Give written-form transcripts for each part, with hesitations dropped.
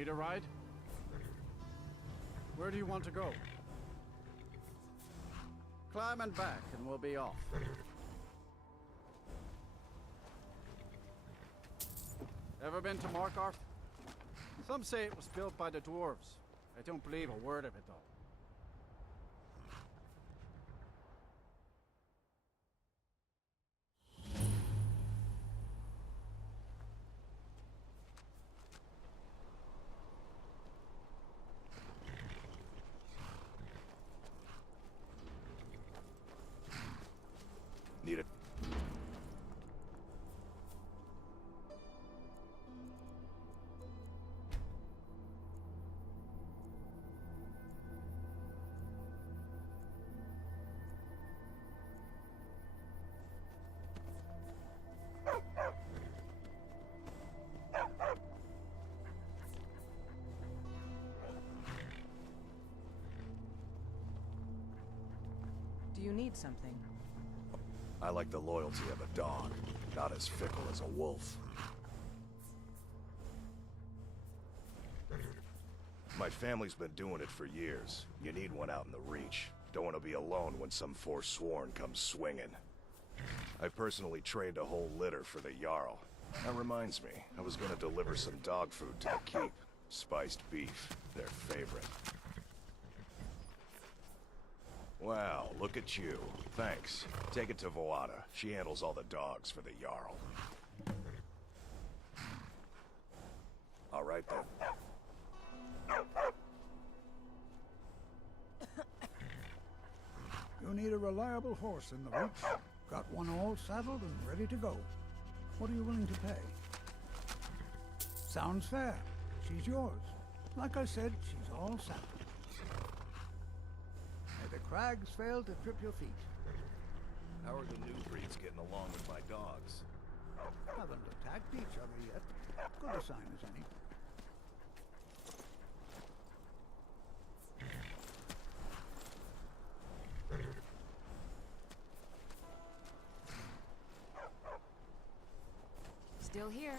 Need a ride? Where do you want to go? Climb and back, and we'll be off. Ever been to Markarth? Some say it was built by the dwarves. I don't believe a word of it, though. Need it. Do you need something? I like the loyalty of a dog, not as fickle as a wolf. My family's been doing it for years. You need one out in the Reach. Don't want to be alone when some Forsworn comes swinging. I personally trained a whole litter for the Jarl. That reminds me, I was gonna deliver some dog food to the keep. Spiced beef, their favorite. Wow, look at you. Thanks. Take it to Voada. She handles all the dogs for the Jarl. All right then. You need a reliable horse in the Reach. Got one all saddled and ready to go. What are you willing to pay? Sounds fair. She's yours. Like I said, she's all saddled. May the crags fail to trip your feet. How are the new breeds getting along with my dogs? Haven't attacked each other yet. Good a sign as any. Still here.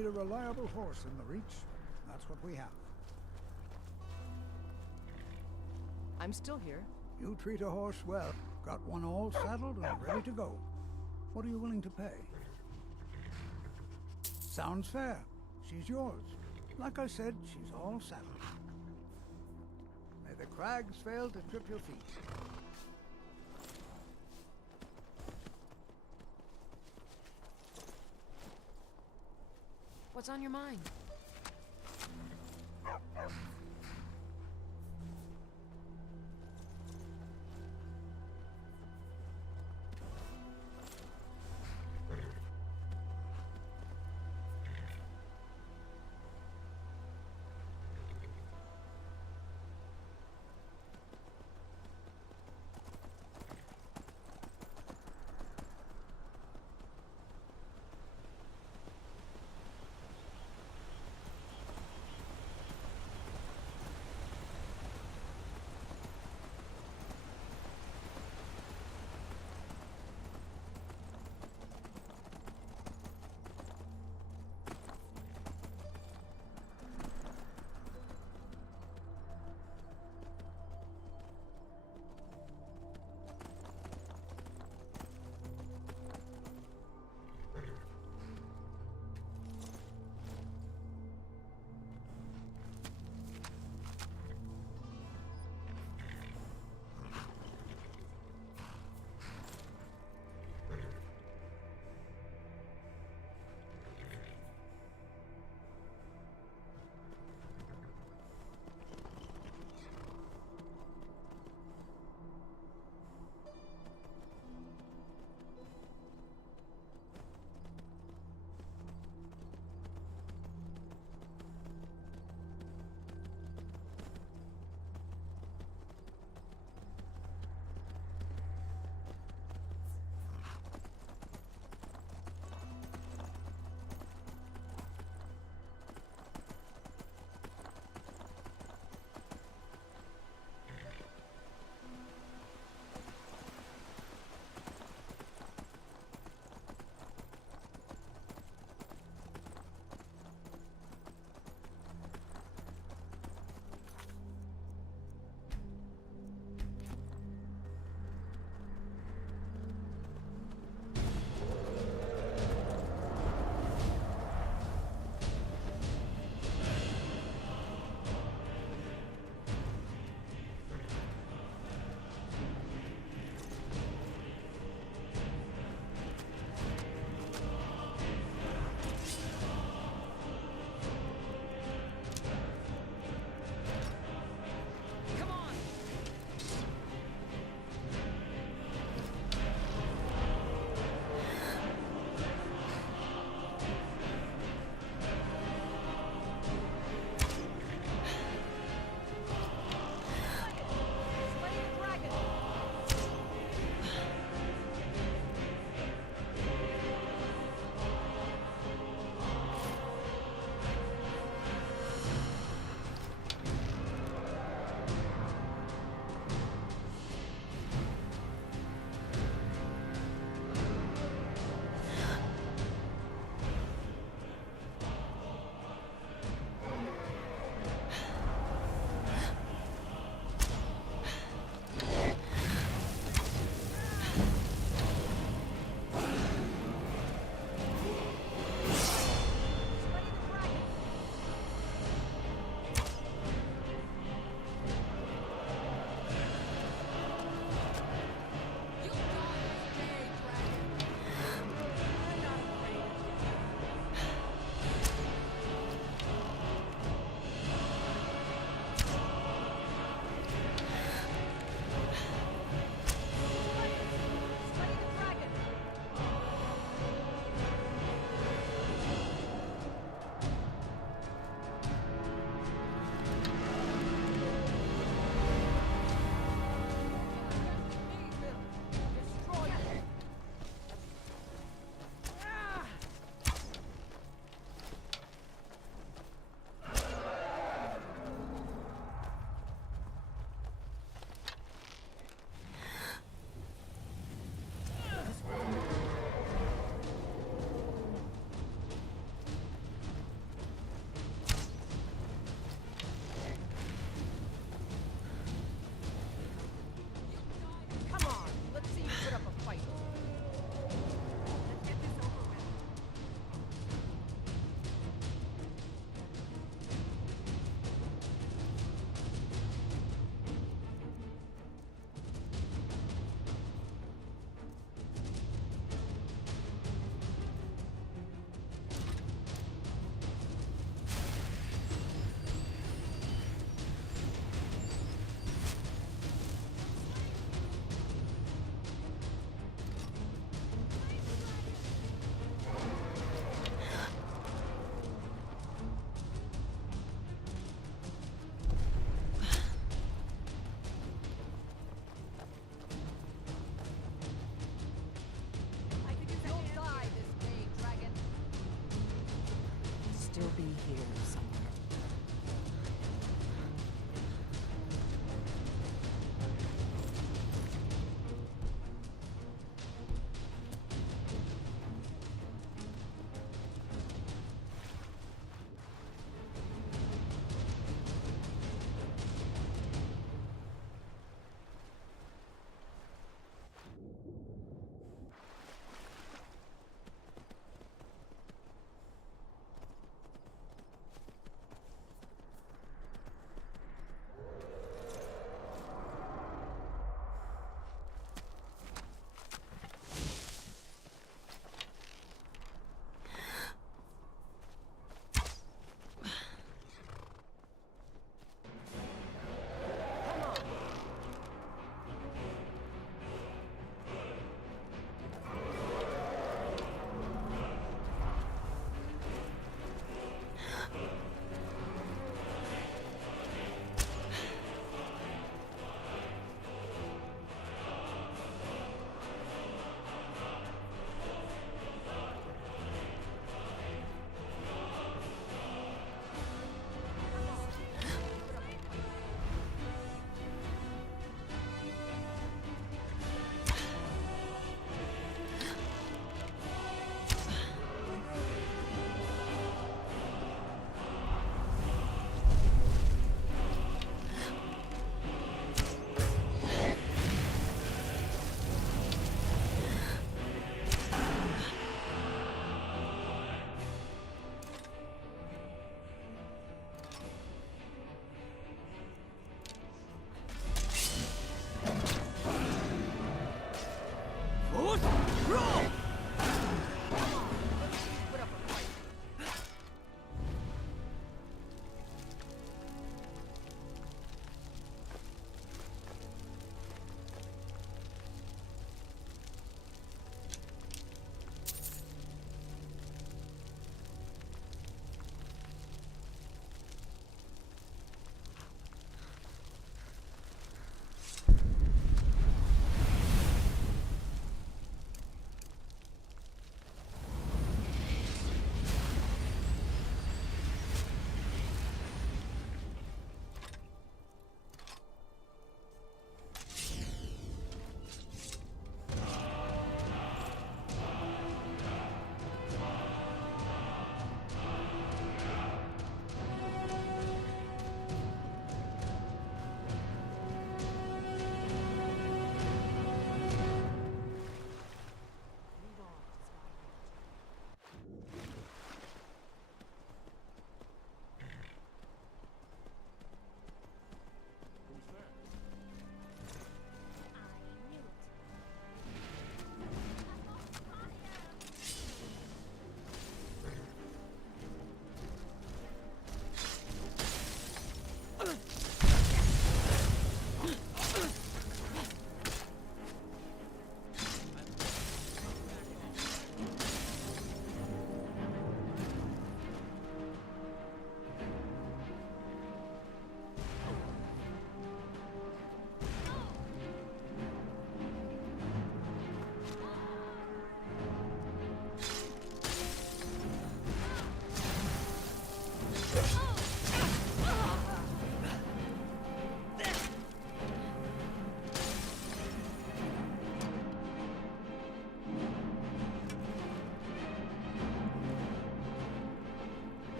need a reliable horse in the Reach. That's what we have. I'm still here. You treat a horse well. Got one all saddled and ready to go. What are you willing to pay? Sounds fair. She's yours. Like I said, she's all saddled. May the crags fail to trip your feet. What's on your mind?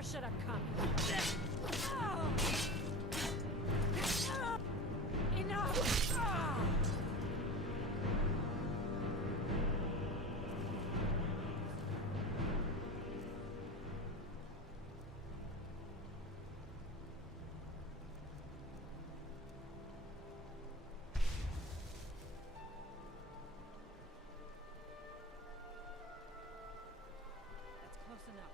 never should have come. Enough! That's close enough.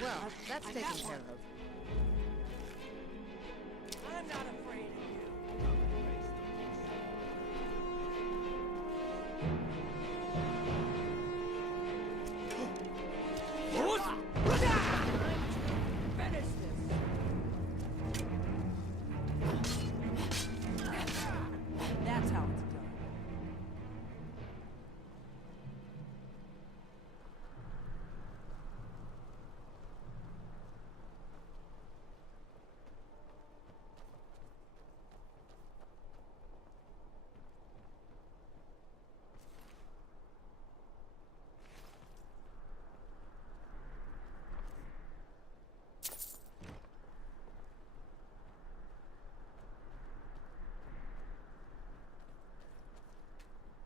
Well, that's taken care of. I'm not afraid of you. Finish this. That's how it's done.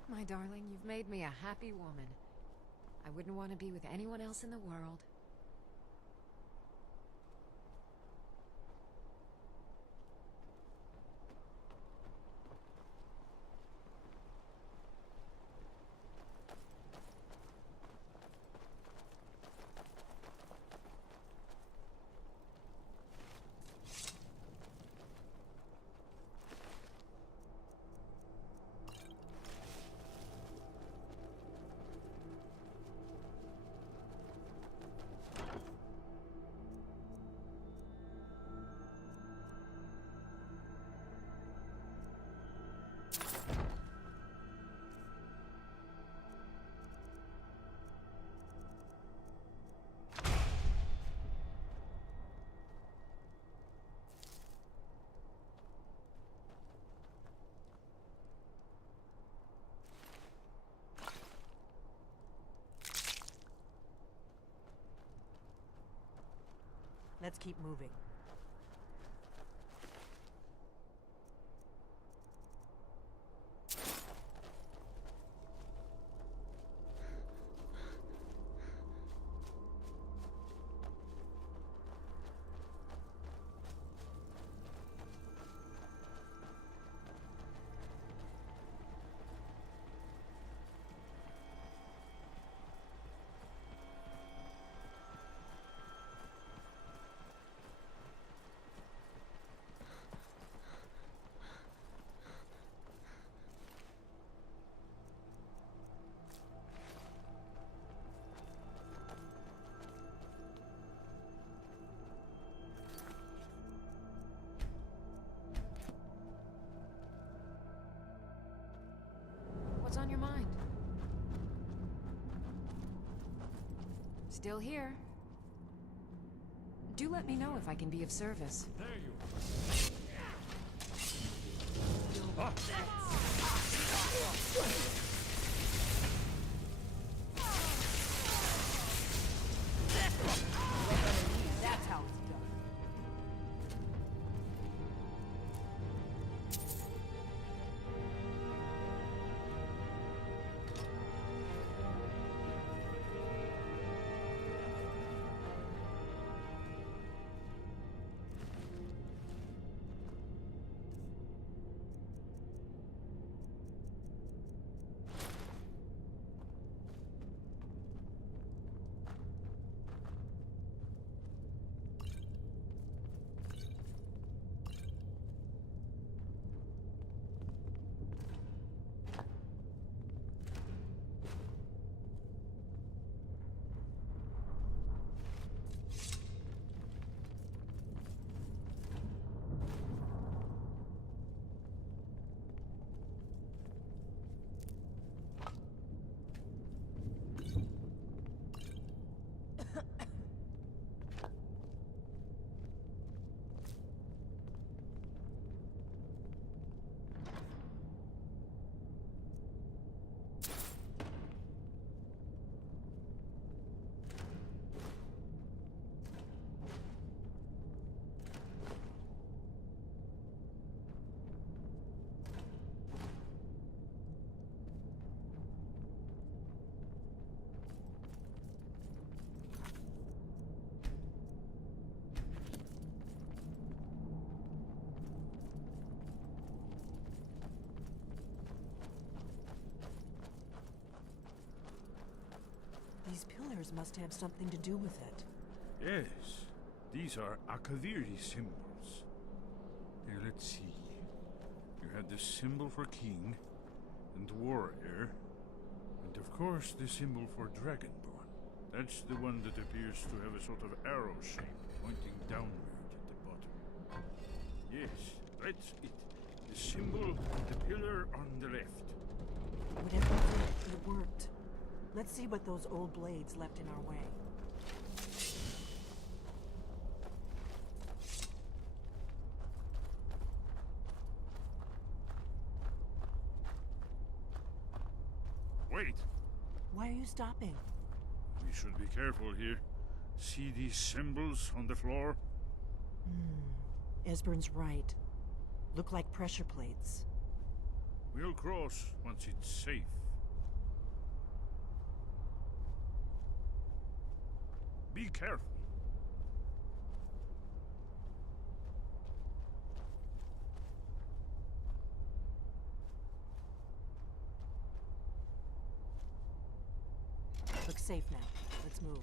My darling, you've made me a happy woman. I wouldn't want to be with anyone else in the world. Let's keep moving. What's on your mind? Still here. Do let me know if I can be of service. There you That's how it's done. numbers must have something to do with it. Yes, these are Akaviri symbols. Here, let's see. You have the symbol for king and warrior, and of course the symbol for dragonborn. That's the one that appears to have a sort of arrow shape pointing downward at the bottom. Yes, that's it. The symbol of the pillar on the left. Whatever it did, it worked. Let's see what those old blades left in our way. Wait! Why are you stopping? We should be careful here. See these symbols on the floor? Esbern's right. Look like pressure plates. We'll cross once it's safe. Be careful. Looks safe now. Let's move.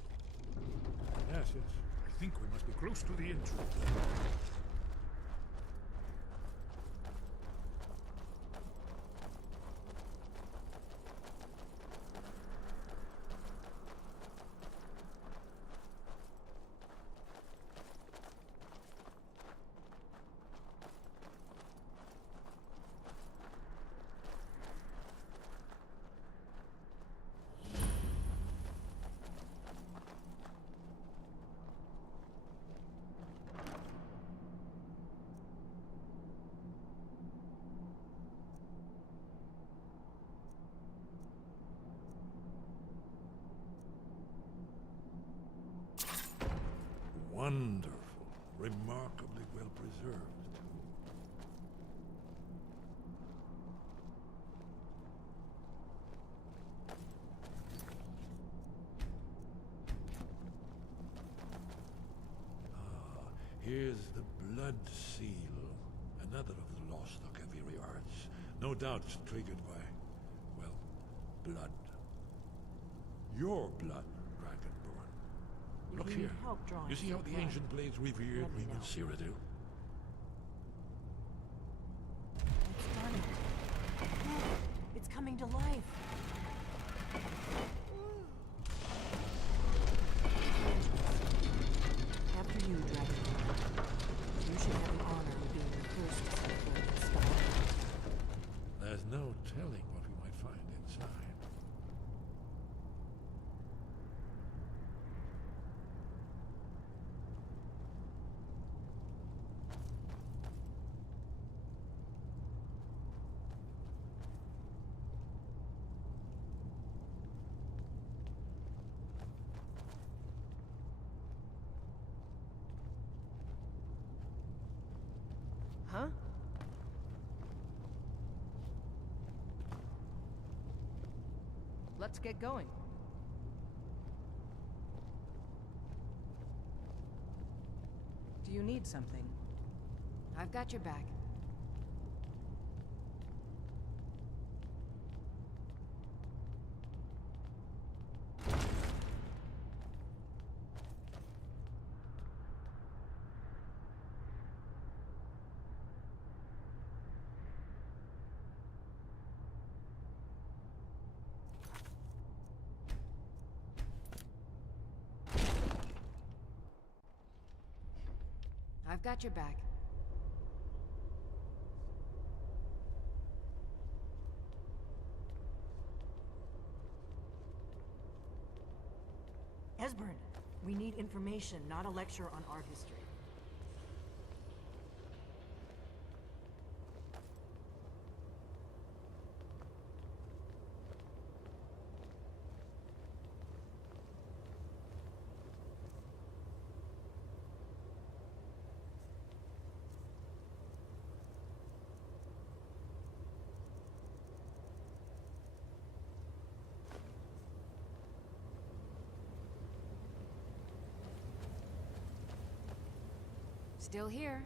Yes, I think we must be close to the entrance. Wonderful. Remarkably well preserved. Here's the blood seal. Another of the lost Akaviri arts. No doubt triggered by, well, blood. Your blood, Dragonborn. Look We here. need help drawing You see how some the blood. ancient blades revered Let me Reman know. Cyrodiil? It's done it. Look, it's coming to life. After you, Dragonborn. You should have the honor of being the first to set foot in Skyrim. There's no telling what we might find inside. Huh? Let's get going. Do you need something? I've got your back. I've got your back. Esbern, we need information, not a lecture on art history. Still here.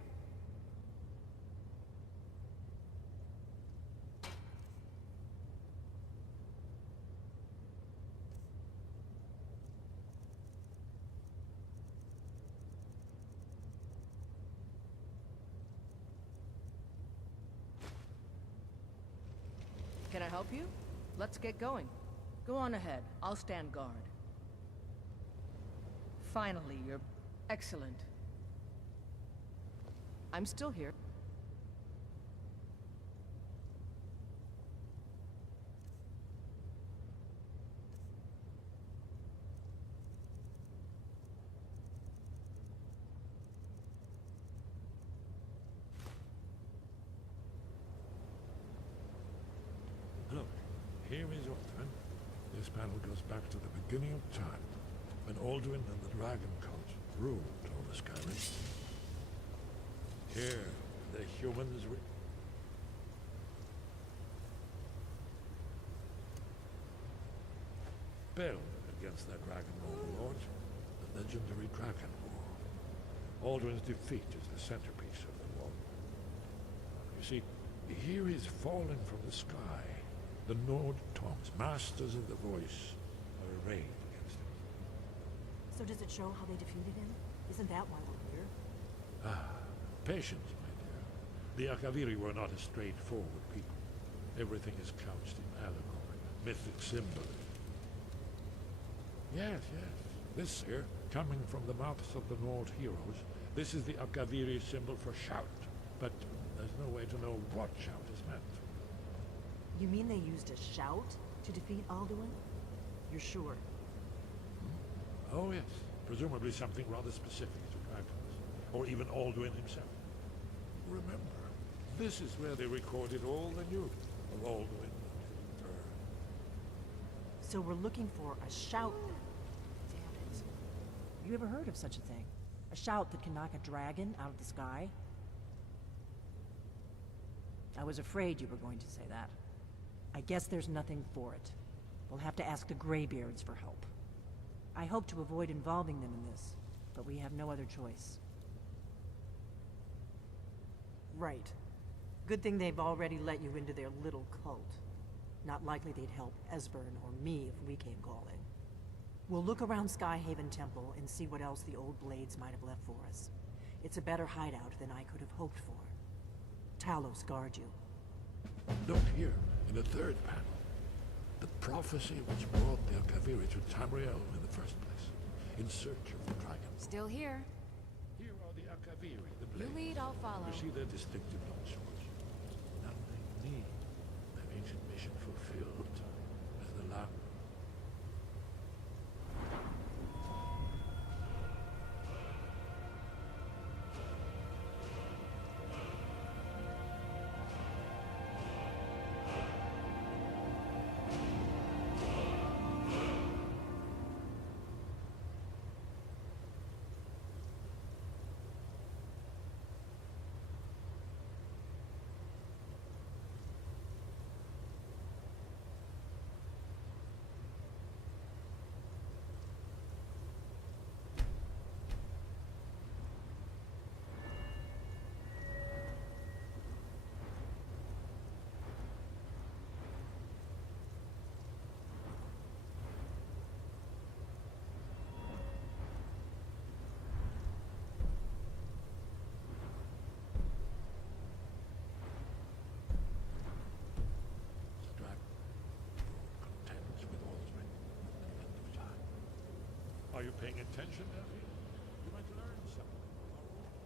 help you? Let's get going. Go on ahead. I'll stand guard. Finally, you're excellent. I'm still here. Look, here is Alduin. This panel goes back to the beginning of time, when Alduin and the Dragon Cult ruled over Skyrim. Here, the humans rebelled against their dragon overlord, the legendary Dragon War. Alduin's defeat is the centerpiece of the war. You see, here is fallen from the sky. The Nord Tongs, masters of the voice, are arrayed against him. So does it show how they defeated him? Isn't that why we're here? Patience, my dear. The Akaviri were not a straightforward people. Everything is couched in allegory, mythic symbolism. Yes, yes. This here, coming from the mouths of the Nord heroes, this is the Akaviri symbol for shout. But there's no way to know what shout is meant. You mean they used a shout to defeat Alduin? You're sure? Oh, yes. Presumably something rather specific to dragons. Or even Alduin himself. Remember, this is where they recorded all the news of Alduin and his return. So we're looking for a shout. Damn it. You ever heard of such a thing? A shout that can knock a dragon out of the sky? I was afraid you were going to say that. I guess there's nothing for it. We'll have to ask the Greybeards for help. I hope to avoid involving them in this, but we have no other choice. Right. Good thing they've already let you into their little cult. Not likely they'd help Esbern or me if we came calling. We'll look around Skyhaven Temple and see what else the old Blades might have left for us. It's a better hideout than I could have hoped for. Talos guard you. Look here, in the third panel. The prophecy which brought the Akaviri to Tamriel in the first place, in search of the dragon. Still here. Here are the Akaviri, the You Blades. lead, I'll follow. You see their distinctive long swords. Now they need their ancient mission fulfilled as the last. Are you paying attention, Nephew? You might learn something from our rules.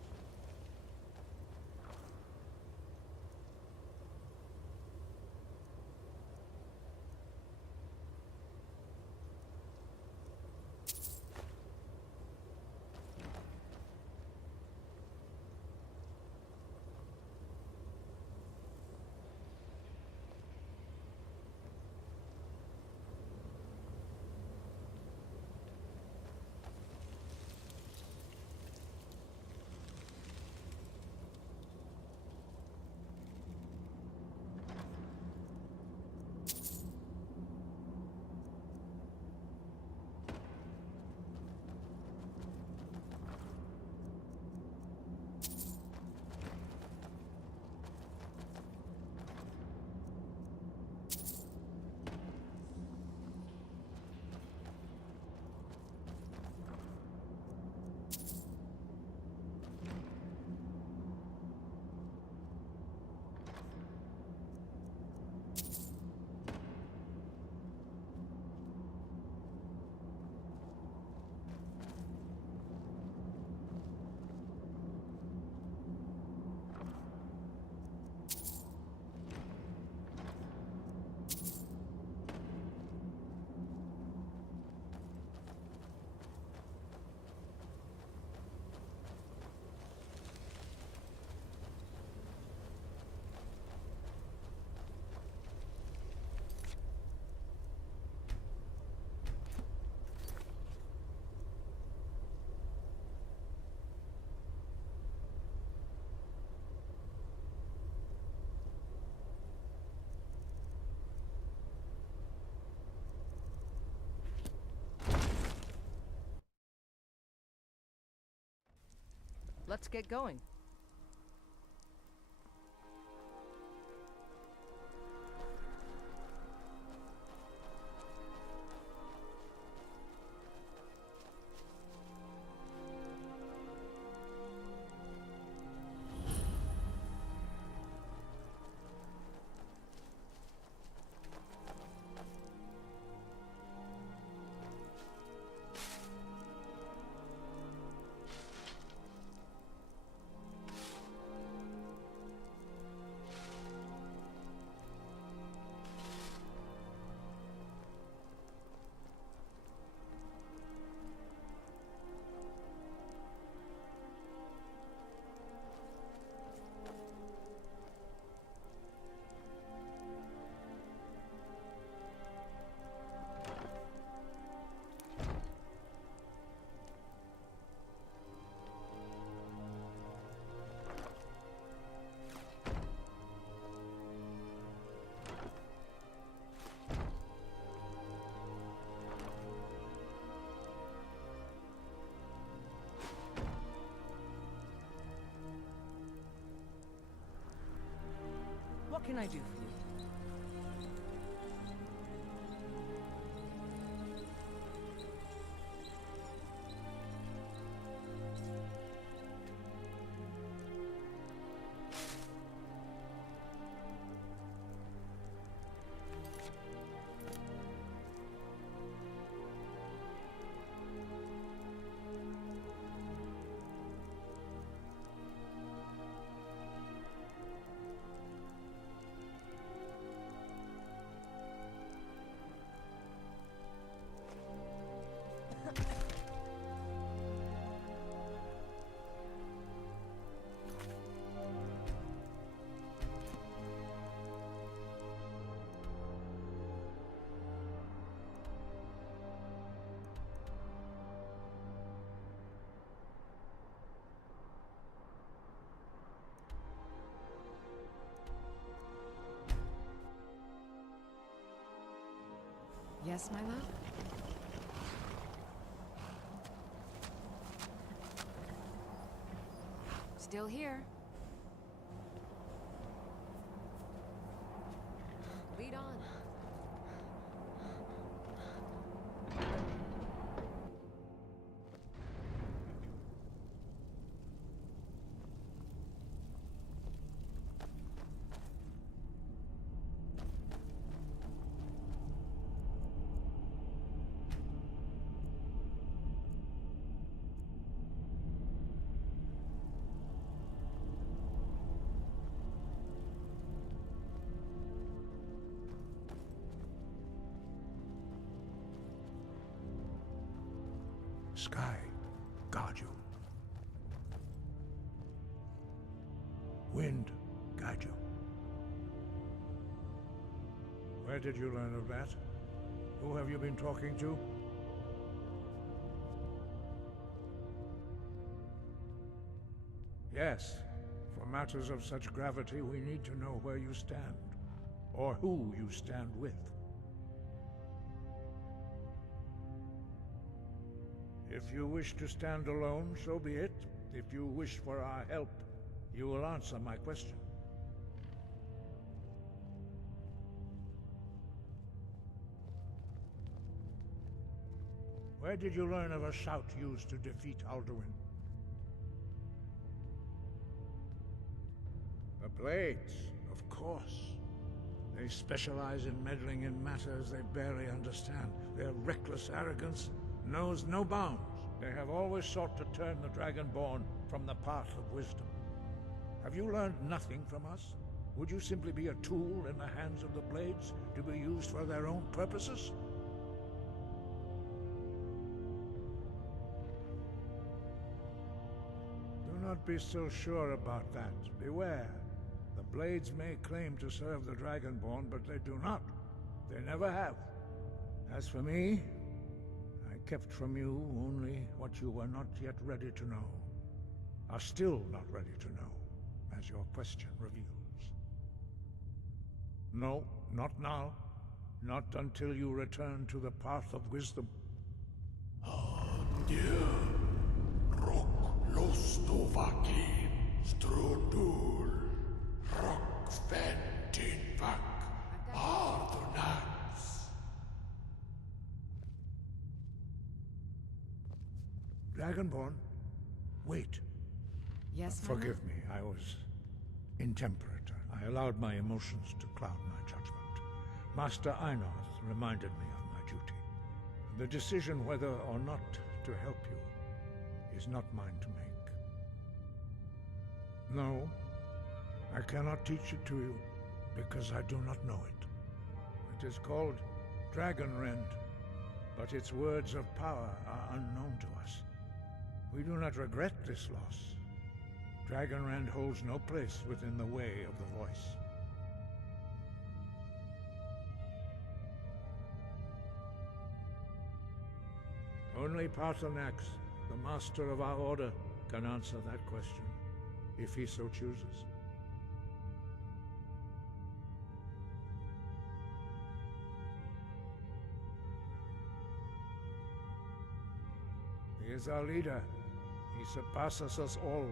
Let's get going. What can I do for you? Yes, my love? Still here. Lead on. Sky, guard you. Wind, guide you. Where did you learn of that? Who have you been talking to? Yes, for matters of such gravity, we need to know where you stand, or who you stand with. If you wish to stand alone, so be it. If you wish for our help, you will answer my question. Where did you learn of a shout used to defeat Alduin? The Blades, of course. They specialize in meddling in matters they barely understand. Their reckless arrogance knows no bounds. They have always sought to turn the Dragonborn from the path of wisdom. Have you learned nothing from us? Would you simply be a tool in the hands of the Blades to be used for their own purposes? Do not be so sure about that. Beware. The Blades may claim to serve the Dragonborn, but they do not. They never have. As for me, I kept from you only what you were not yet ready to know. Are still not ready to know, as your question reveals. No, not now. Not until you return to the path of wisdom. Adieu, Rock Lostovaki, Strudul, Rockventinvak, Ardunax. Dragonborn, wait. Yes, my Forgive lord? me, I was intemperate. I allowed my emotions to cloud my judgment. Master Einoth reminded me of my duty. The decision whether or not to help you is not mine to make. No, I cannot teach it to you because I do not know it. It is called Dragonrend, but its words of power are unknown to us. We do not regret this loss. Dragonrend holds no place within the way of the voice. Only Paarthurnax, the master of our order, can answer that question, if he so chooses. He is our leader. He surpasses us all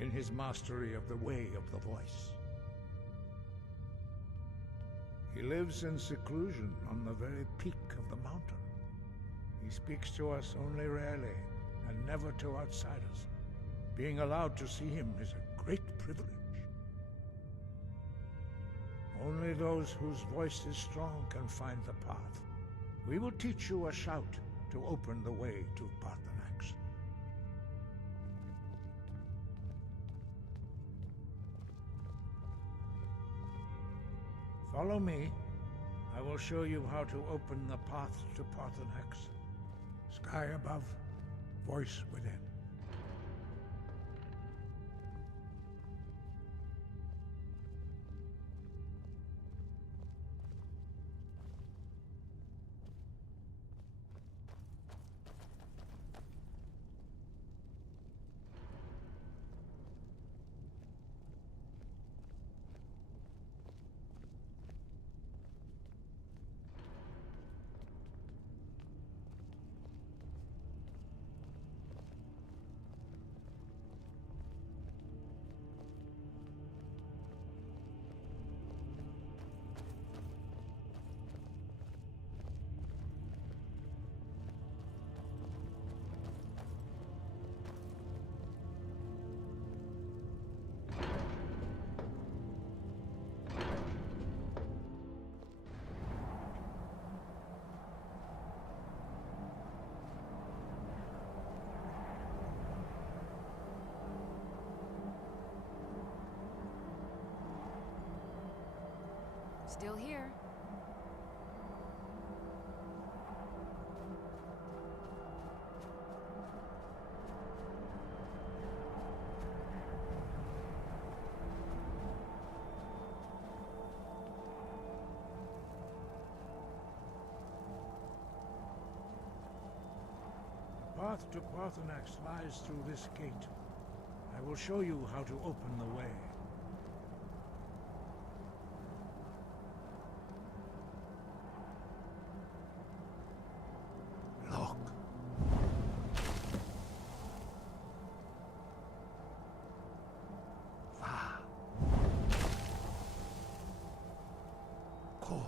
in his mastery of the way of the voice. He lives in seclusion on the very peak of the mountain. He speaks to us only rarely, and never to outsiders. Being allowed to see him is a great privilege. Only those whose voice is strong can find the path. We will teach you a shout to open the way to Paarthurnax. Follow me. I will show you how to open the path to Paarthurnax. Sky above, voice within. Still here. The path to Paarthurnax lies through this gate. I will show you how to open the way. Look. Va. Kor.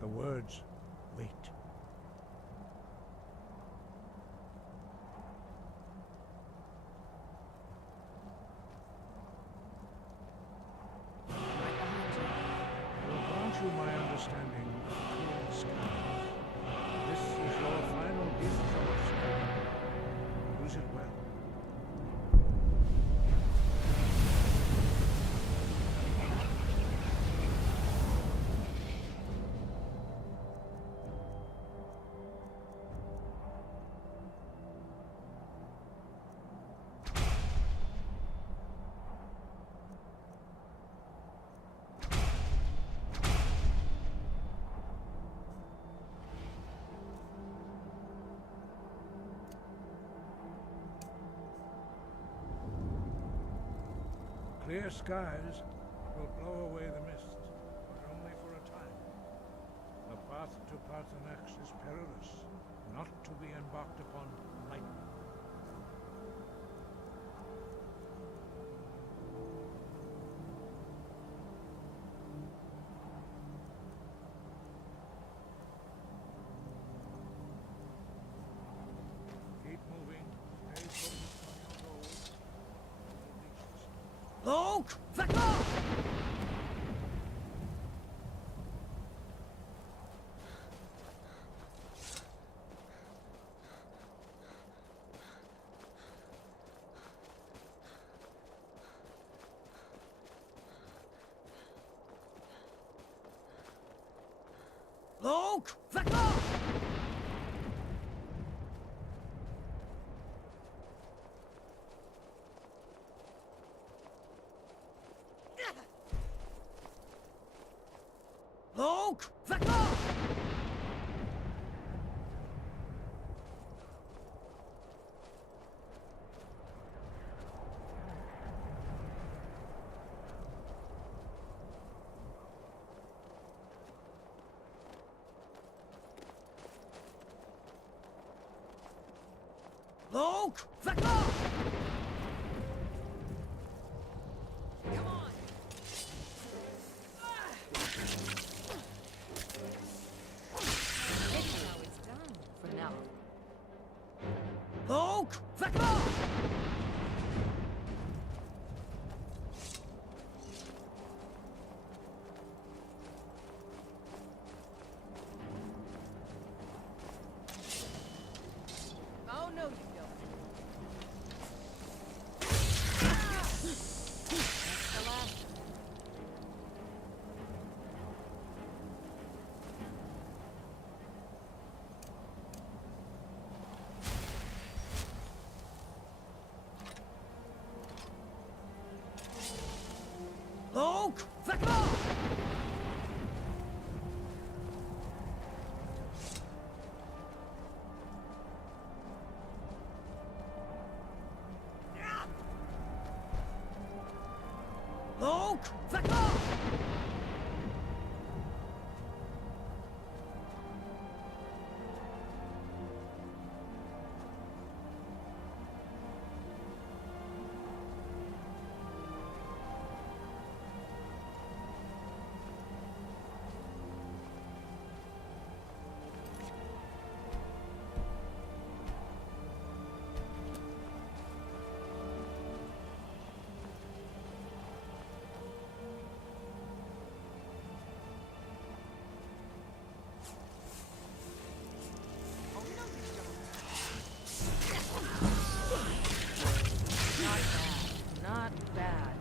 The words, wait. Right behind you. I will grant you my understanding of clear skies. This is your final gift from us. Use it well. clear skies will blow away the mist, but only for a time. The path to Parthenax is perilous, not to be embarked upon lightly. Keep moving, stay focused on your goal. You will reach the summit. Luke! Vector! Luke! Vector! Luke! Vector! Luke! Vector! Come on! This is how it's done. For now. Luke! Vector! Oh, no, you don't. That's the last. Luke! Vector! Luke! Vector! Not bad.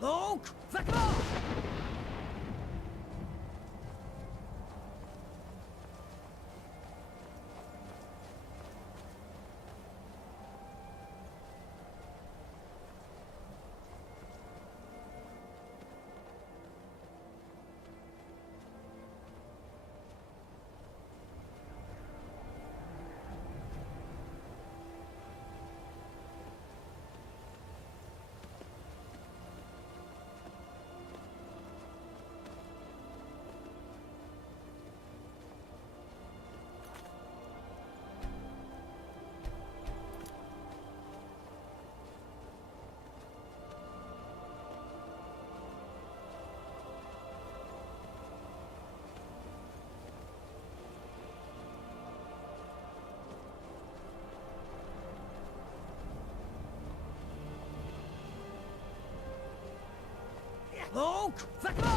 Luke! Vector! Luke! Vector!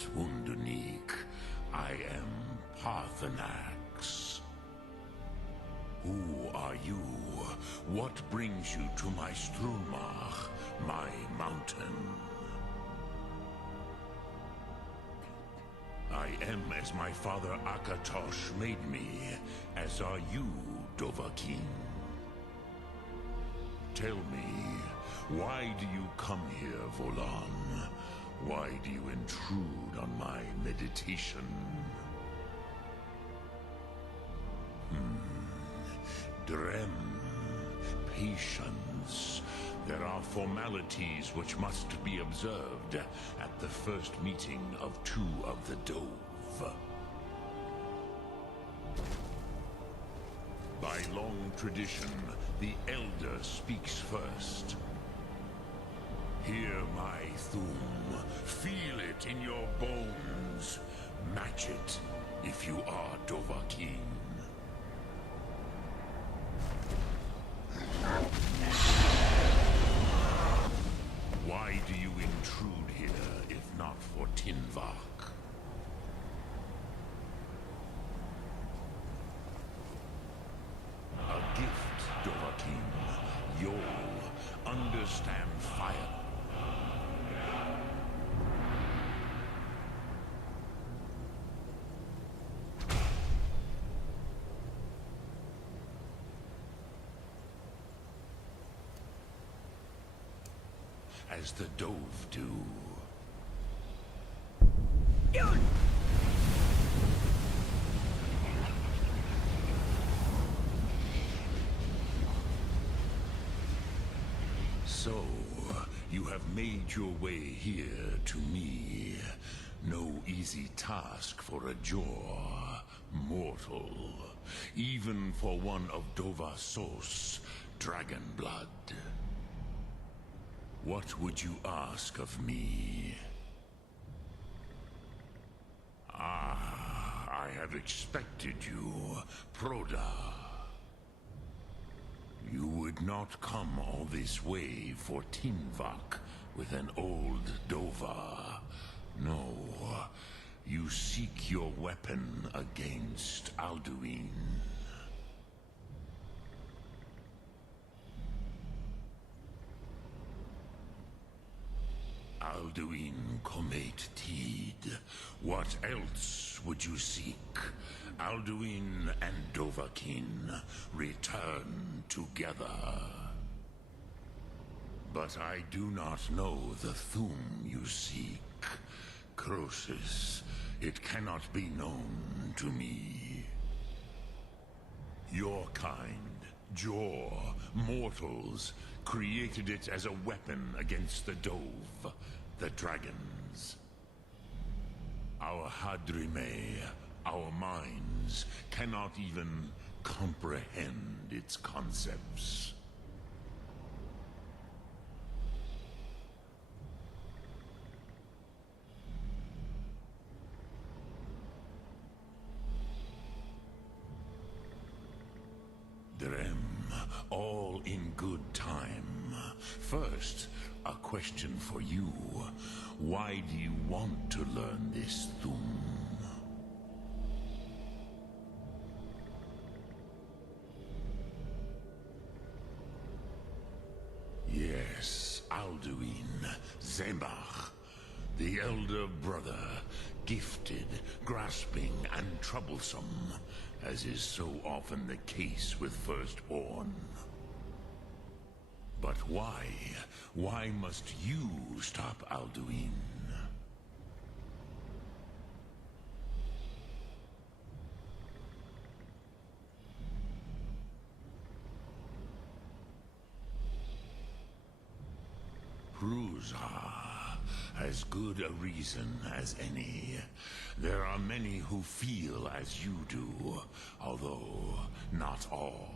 Greetings, Wunderneek. I am Parthenax. Who are you? What brings you to my Strulmach, my mountain? I am as my father Akatosh made me, as are you, Dovahkiin. Tell me, why do you come here, Volan? Why do you intrude on my meditation? Drem, patience. There are formalities which must be observed at the first meeting of two of the Dove. By long tradition, the Elder speaks first. Hear my Thum. Feel it in your bones. Match it if you are Dovahkiin. Why do you intrude here, if not for Tinvak? A gift, Dovahkiin. You'll understand fire. As the Dove do. So, you have made your way here to me. No easy task for a Jor, mortal. Even for one of Dovahsos, dragon blood. What would you ask of me? Ah, I have expected you, Proda. You would not come all this way for Tinvak with an old Dova. No, you seek your weapon against Alduin. Alduin Comate Teed. What else would you seek? Alduin and Dovahkiin return together. But I do not know the Thum you seek. Croesus, it cannot be known to me. Your kind, Jor, mortals, created it as a weapon against the Dove, the dragons. Our Hadrime, our minds, cannot even comprehend its concepts. Drem, all in good time. First, a question for you. Why do you want to learn this Thum? Yes, Alduin, Zemach, the elder brother, gifted, grasping, and troublesome, as is so often the case with Firstborn. But why? Why must you stop Alduin? Prusa, as good a reason as any. There are many who feel as you do, although not all.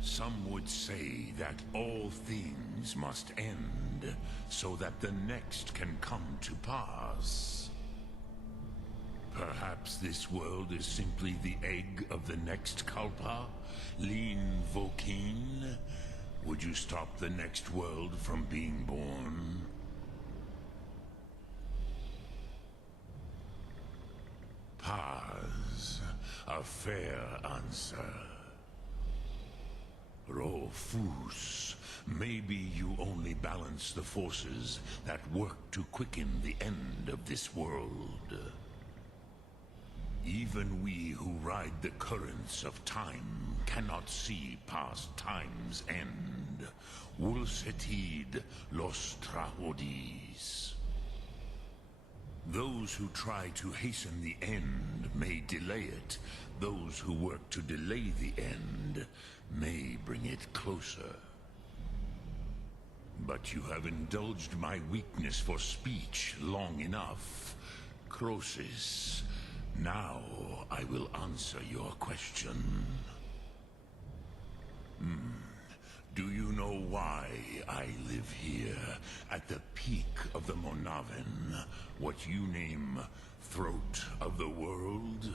Some would say that all things must end, so that the next can come to pass. Perhaps this world is simply the egg of the next Kalpa, Lin Vokin. Would you stop the next world from being born? A fair answer. Rofus, maybe you only balance the forces that work to quicken the end of this world. Even we who ride the currents of time cannot see past time's end. Wulsetid los trahodis. Those who try to hasten the end may delay it. Those who work to delay the end may bring it closer. But you have indulged my weakness for speech long enough. Croesus, now I will answer your question. Do you know why I live here, at the peak of the Monaven, what you name Throat of the World?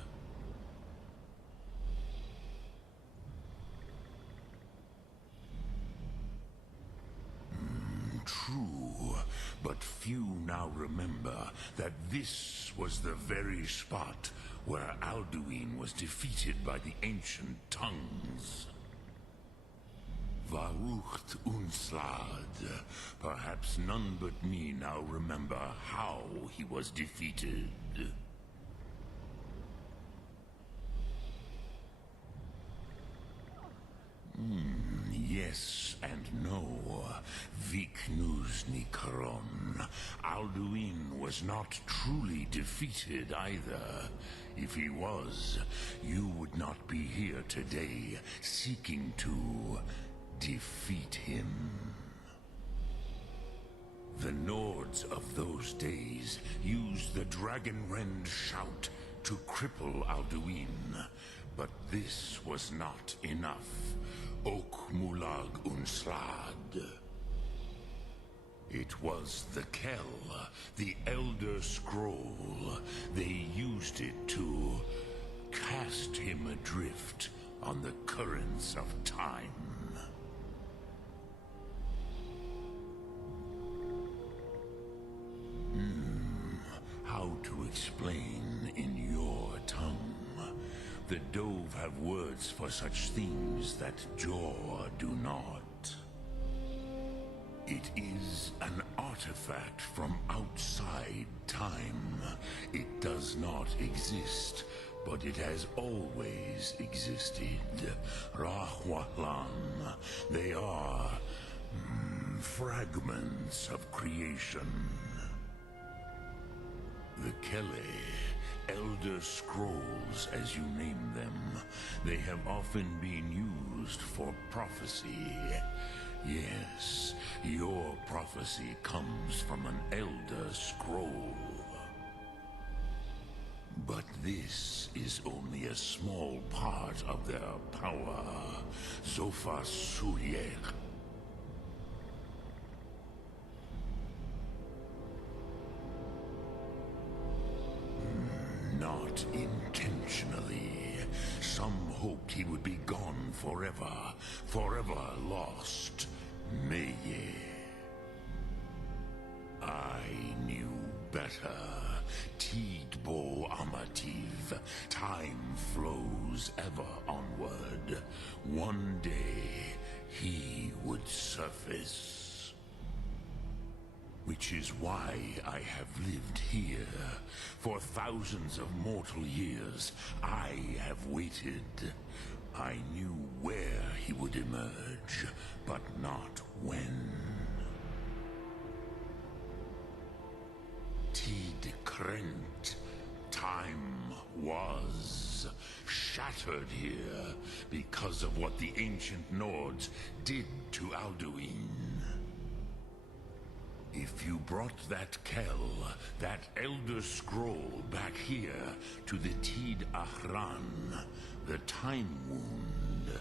True, but few now remember that this was the very spot where Alduin was defeated by the ancient tongues. Varucht Unslad. Perhaps none but me now remember how he was defeated. Yes and no. Viknus Nikaron. Alduin was not truly defeated either. If he was, you would not be here today seeking to defeat him. The Nords of those days used the Dragonrend shout to cripple Alduin, but this was not enough. Ok Mulag Unslad. It was the Kell, the Elder Scroll. They used it to cast him adrift on the currents of time. How to explain in your tongue? The Dove have words for such things that Jor do not. It is an artifact from outside time. It does not exist, but it has always existed. Rahwalan. They are fragments of creation. The Kele, Elder Scrolls as you name them, they have often been used for prophecy. Yes, your prophecy comes from an Elder Scroll. But this is only a small part of their power. Zofa Suriek. Not intentionally. Some hoped he would be gone forever, forever lost. Meye. I knew better. Tidbo Amativ. Time flows ever onward. One day, he would surface. Which is why I have lived here. For thousands of mortal years, I have waited. I knew where he would emerge, but not when. Tid Krent. Time was shattered here because of what the ancient Nords did to Alduin. If you brought that Kell, that Elder Scroll back here to the Tid Ahran, the Time Wound,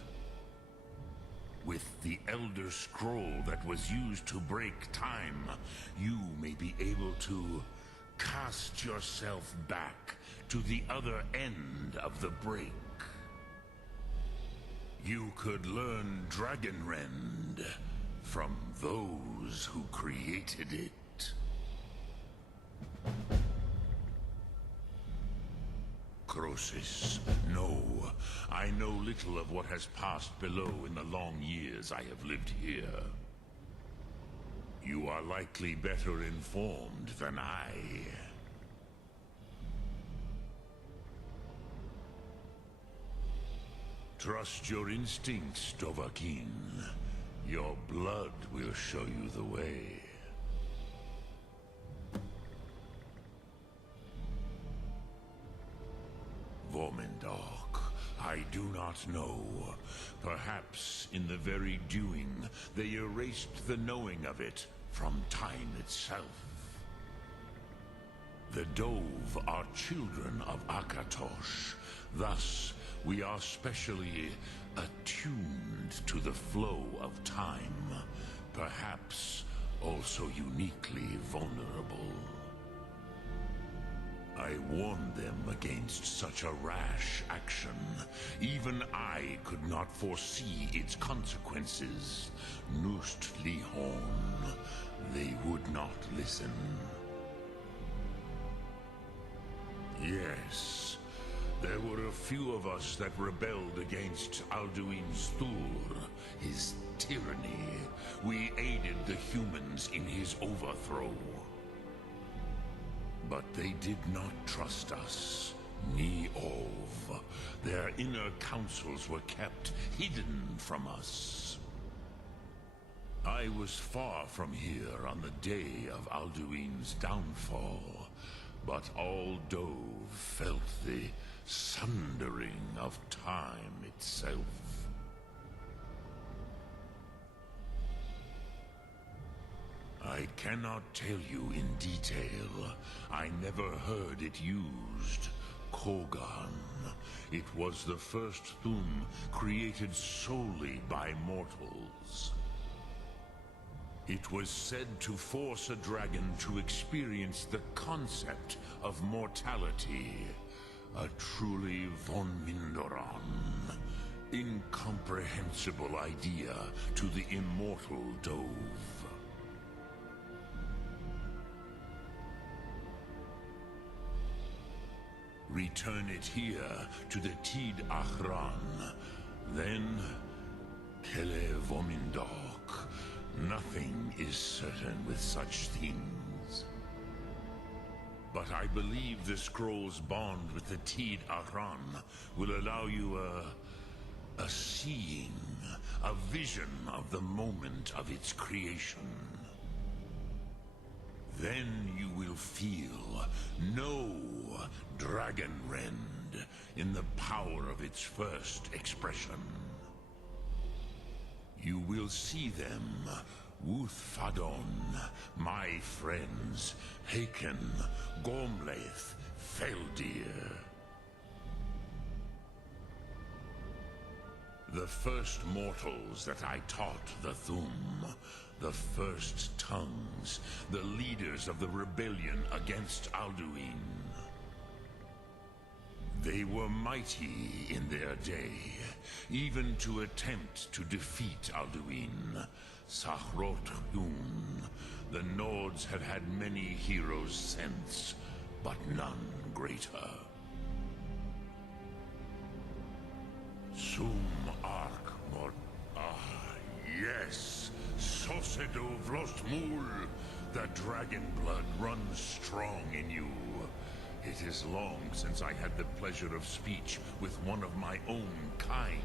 with the Elder Scroll that was used to break time, you may be able to cast yourself back to the other end of the break. You could learn Dragonrend from those who created it. Croesus. No, I know little of what has passed below in the long years I have lived here. You are likely better informed than I. Trust your instincts, Dovahkiin. Your blood will show you the way. Vormindok, I do not know. Perhaps in the very doing, they erased the knowing of it from time itself. The Dove are children of Akatosh. Thus, we are specially attuned to the flow of time. Perhaps also uniquely vulnerable. I warned them against such a rash action. Even I could not foresee its consequences. Nust Lihorn, they would not listen. Yes, there were a few of us that rebelled against Alduin's Thur, his tyranny. We aided the humans in his overthrow. But they did not trust us, ni Ov. Their inner councils were kept hidden from us. I was far from here on the day of Alduin's downfall, but all Dove felt the sundering of time itself. I cannot tell you in detail. I never heard it used. Kogan. It was the first Thum created solely by mortals. It was said to force a dragon to experience the concept of mortality. A truly von Mindoran. Incomprehensible idea to the immortal Dove. Return it here to the Tid Achran. Then, Kele Vomindok. Nothing is certain with such things. But I believe the scroll's bond with the Tid Achran will allow you a seeing, a vision of the moment of its creation. Then you will feel, know Dragonrend in the power of its first expression. You will see them, Wuthfadon, my friends, Haken, Gormlaith, Feldir. The first mortals that I taught the Thum, the first tongues, the leaders of the rebellion against Alduin. They were mighty in their day, even to attempt to defeat Alduin. Sahrot Yun, the Nords have had many heroes since, but none greater. Sum Ark Mod... Ah, yes! Sosedo Vlostmul! The dragon blood runs strong in you. It is long since I had the pleasure of speech with one of my own kind.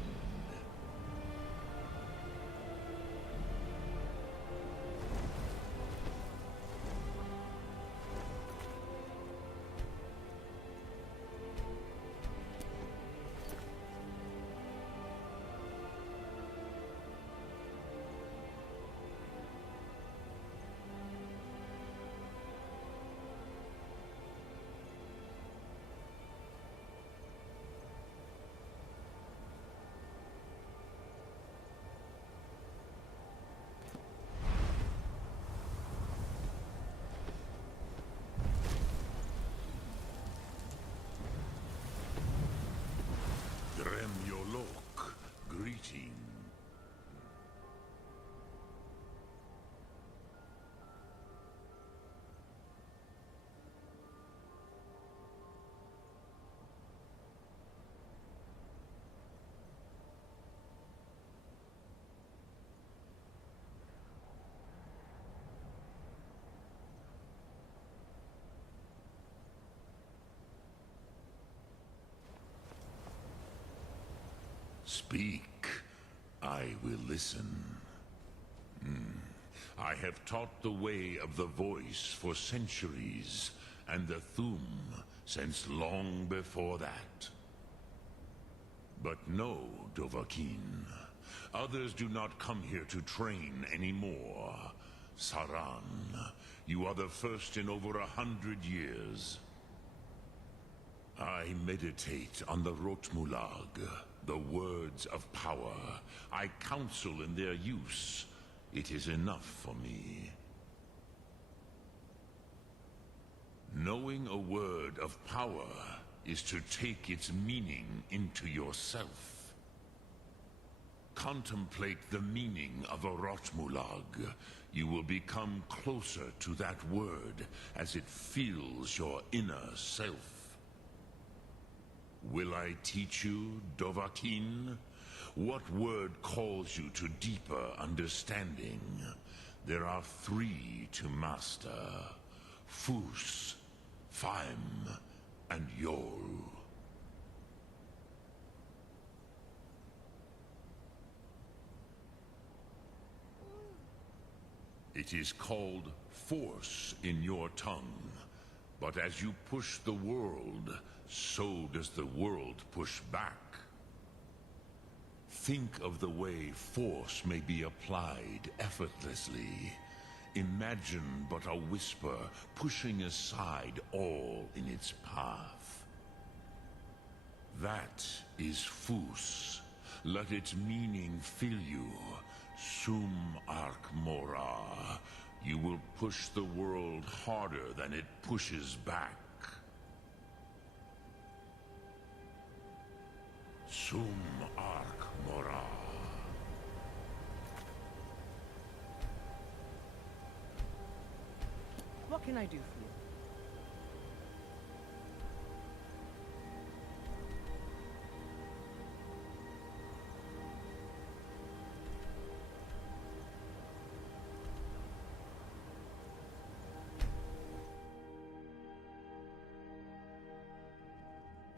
Speak. I will listen. I have taught the way of the voice for centuries, and the Thum since long before that. But no, Dovahkiin. Others do not come here to train anymore. Saran, you are the first in over 100 years. I meditate on the Rotmulag, the words of power. I counsel in their use. It is enough for me. Knowing a word of power is to take its meaning into yourself. Contemplate the meaning of a Rotmulag. You will become closer to that word as it fills your inner self. Will I teach you, Dovahkiin? What word calls you to deeper understanding? There are 3 to master. Fus, Faim, and Yol. It is called force in your tongue, but as you push the world, so does the world push back. Think of the way force may be applied effortlessly. Imagine but a whisper pushing aside all in its path. That is Fus. Let its meaning fill you. Sum Ark Mora. You will push the world harder than it pushes back. Sum Ark Mora. What can I do for you?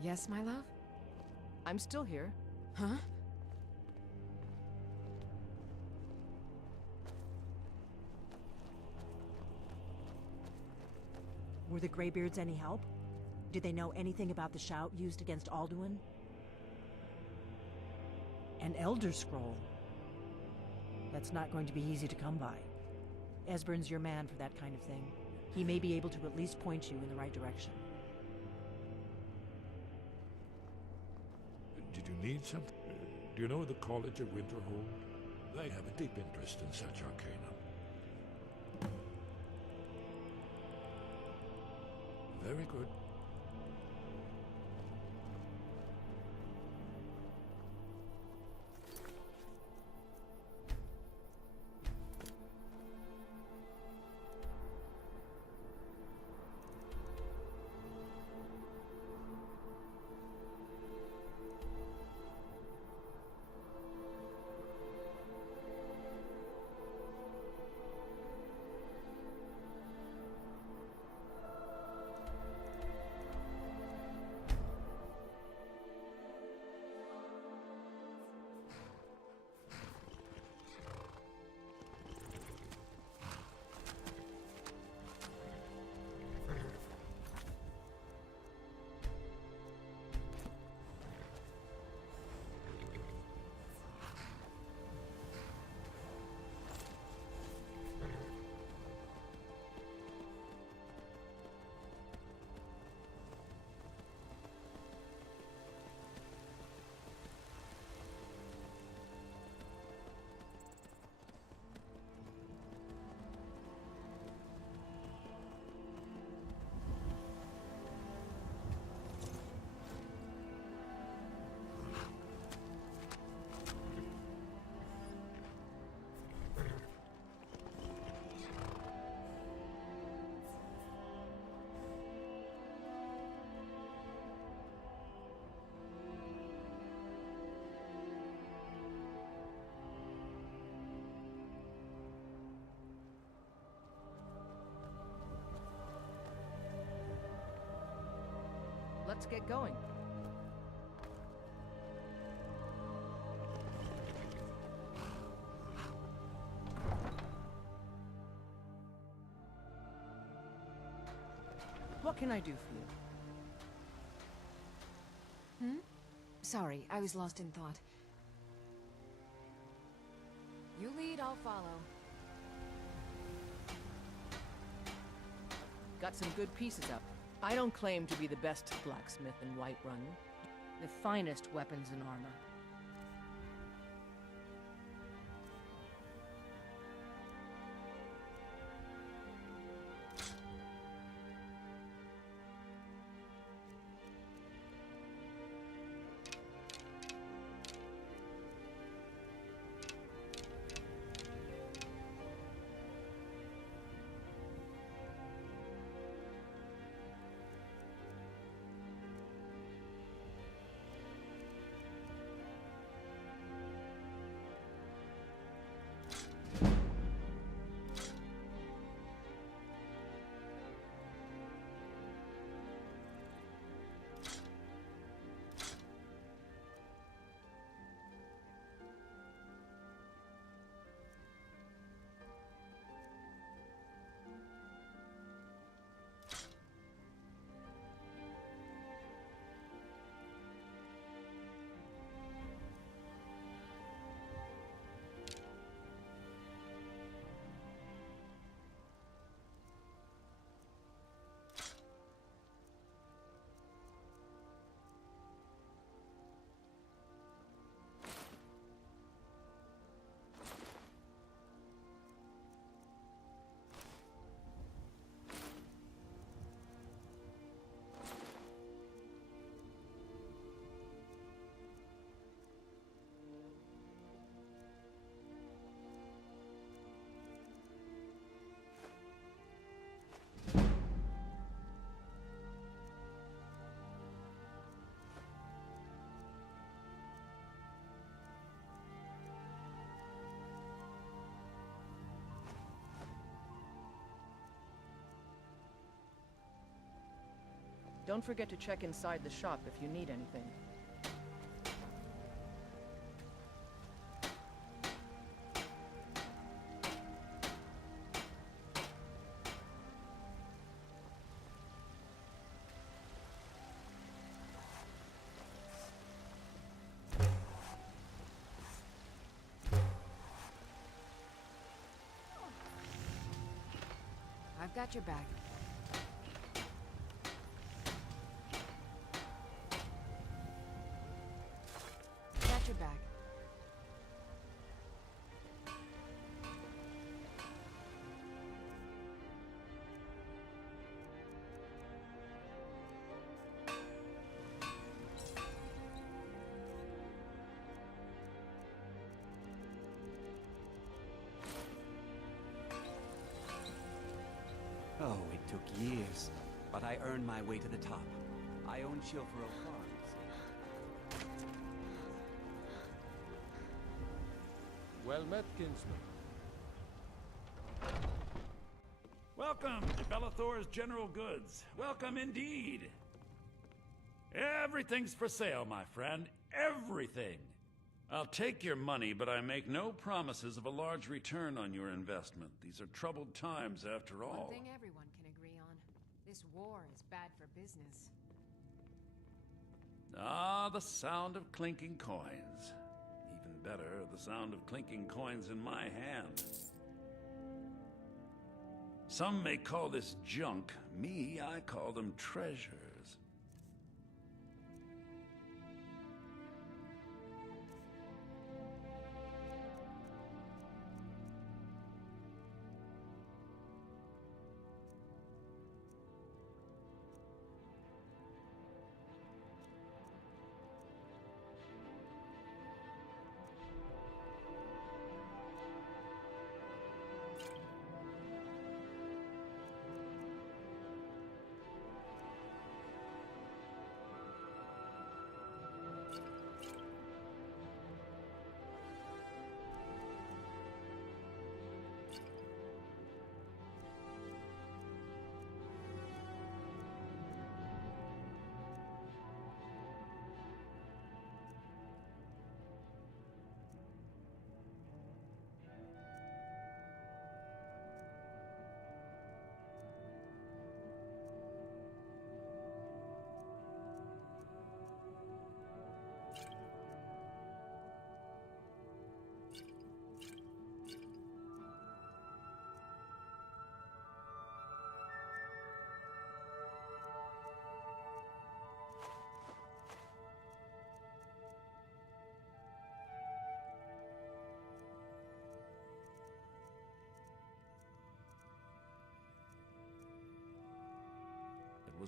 Yes, my love? I'm still here. Huh? Were the Greybeards any help? Did they know anything about the shout used against Alduin? An Elder Scroll. That's not going to be easy to come by. Esbern's your man for that kind of thing. He may be able to at least point you in the right direction. Did you need something? Do you know the College of Winterhold? They have a deep interest in such arcana. Very good. Let's get going. What can I do for you? Sorry, I was lost in thought. You lead, I'll follow. Got some good pieces up. I don't claim to be the best blacksmith in Whiterun. The finest weapons and armor. Don't forget to check inside the shop if you need anything. I've got your back. Got your back. Oh, it took years, but I earned my way to the top. I own Chilforo Farm, you see. Well met, kinsman. Welcome to Bellathor's General Goods. Welcome indeed. Everything's for sale, my friend. Everything. I'll take your money, but I make no promises of a large return on your investment. These are troubled times, after all. One thing everyone can agree on. This war is bad for business. Ah, the sound of clinking coins. Even better, the sound of clinking coins in my hand. Some may call this junk. Me, I call them treasures.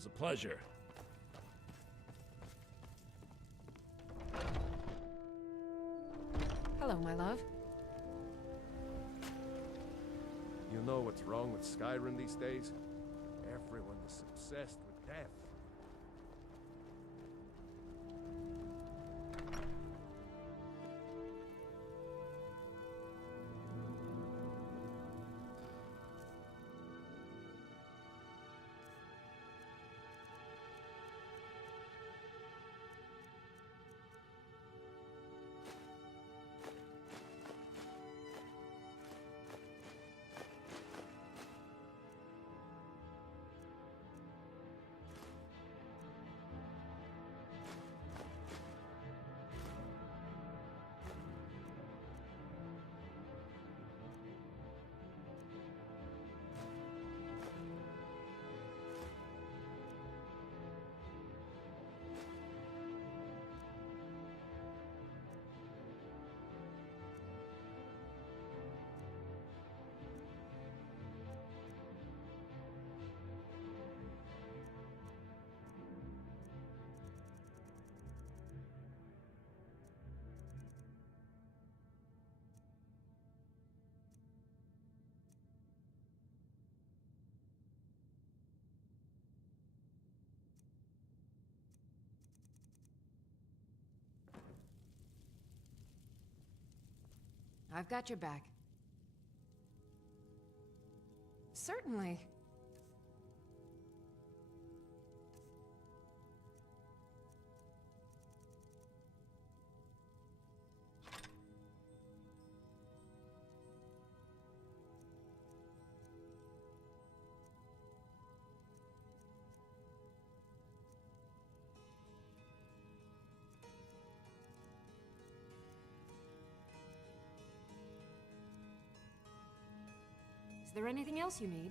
was a pleasure. Hello, my love. You know what's wrong with Skyrim these days? Everyone is obsessed with death. I've got your back. Certainly. Is there anything else you need?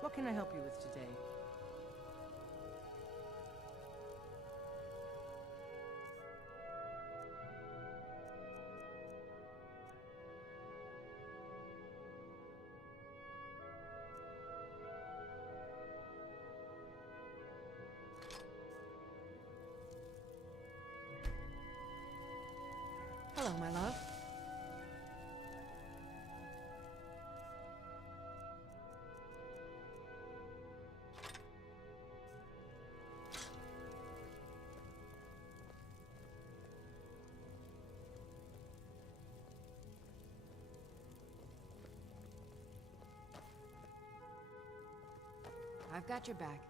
What can I help you with today? Hello, my love. I've got your back.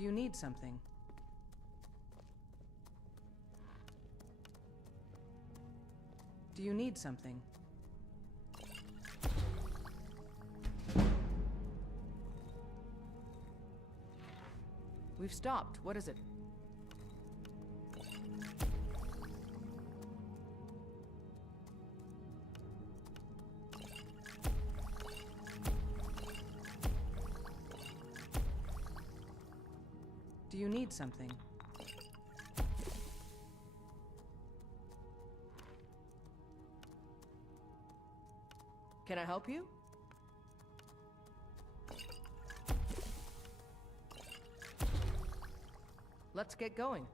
Do you need something? Do you need something? We've stopped. What is it? Do you need something? Can I help you? Let's get going.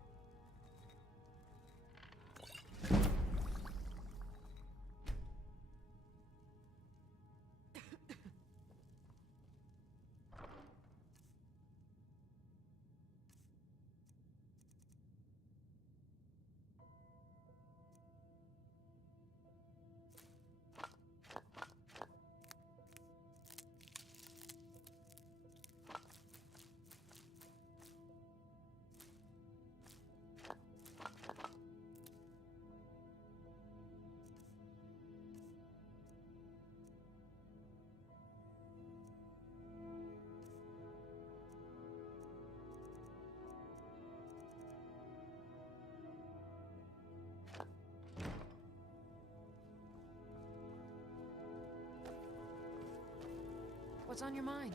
What's on your mind?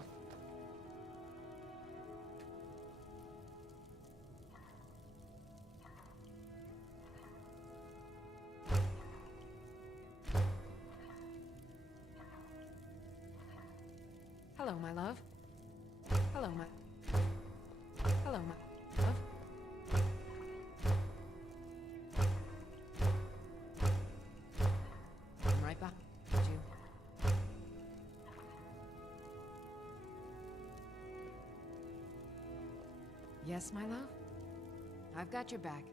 Hello, my love. Hello, my... Hello, my love. I'm right behind you. Yes, my love? I've got your back.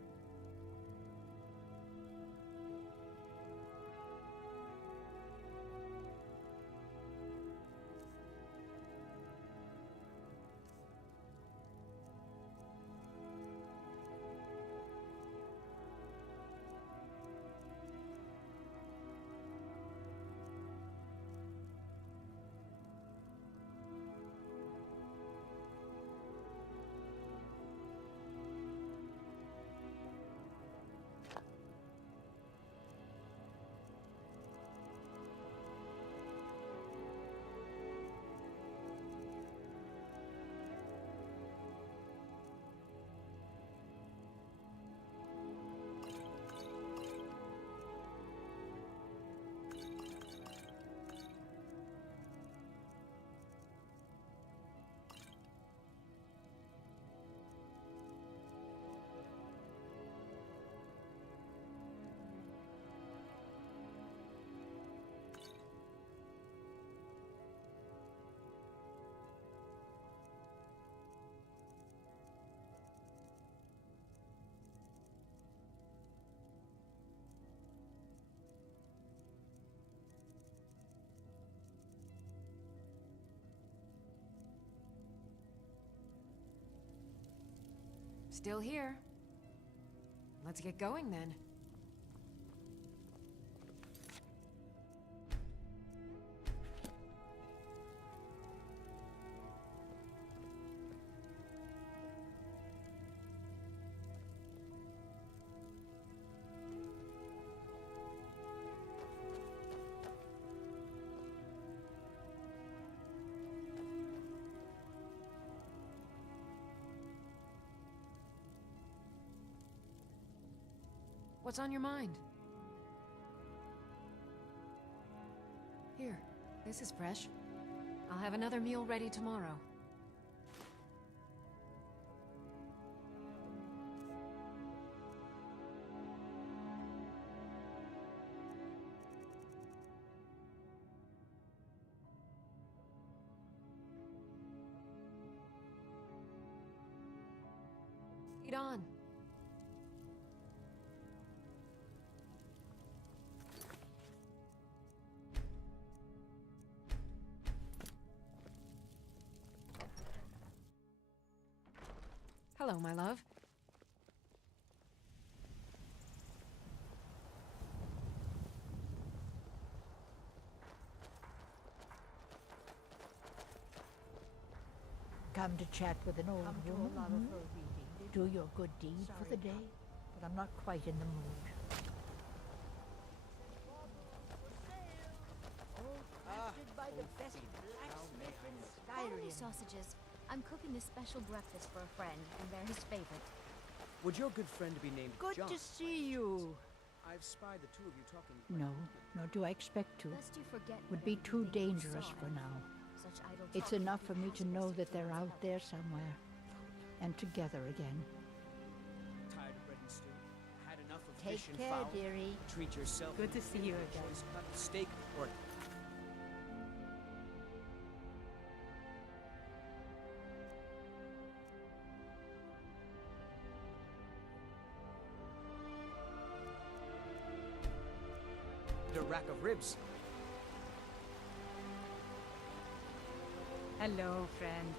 Still here. Let's get going then. What's on your mind? Here, this is fresh. I'll have another meal ready tomorrow. Eat on. Hello, my love. Come to chat with an old woman. Do your good deed for the day, but I'm not quite in the mood. Crafted by the best blacksmith in Holy Skyrim. sausages. I'm cooking a special breakfast for a friend, and they're his favorite. Would your good friend be named Good John? to see you. I've spied the two of you talking. No, nor do I expect to. Lest you forget Would be too everything you dangerous saw. for now. Such idle It's talk enough would for be me to know hazardous that if they're you out help. there somewhere. And together again. Tired of bread and stew? Had enough of Take fish and care, fowl? dearie. Treat yourself. Good to see you again. Choice cut steak or a rack of ribs. Hello, friend.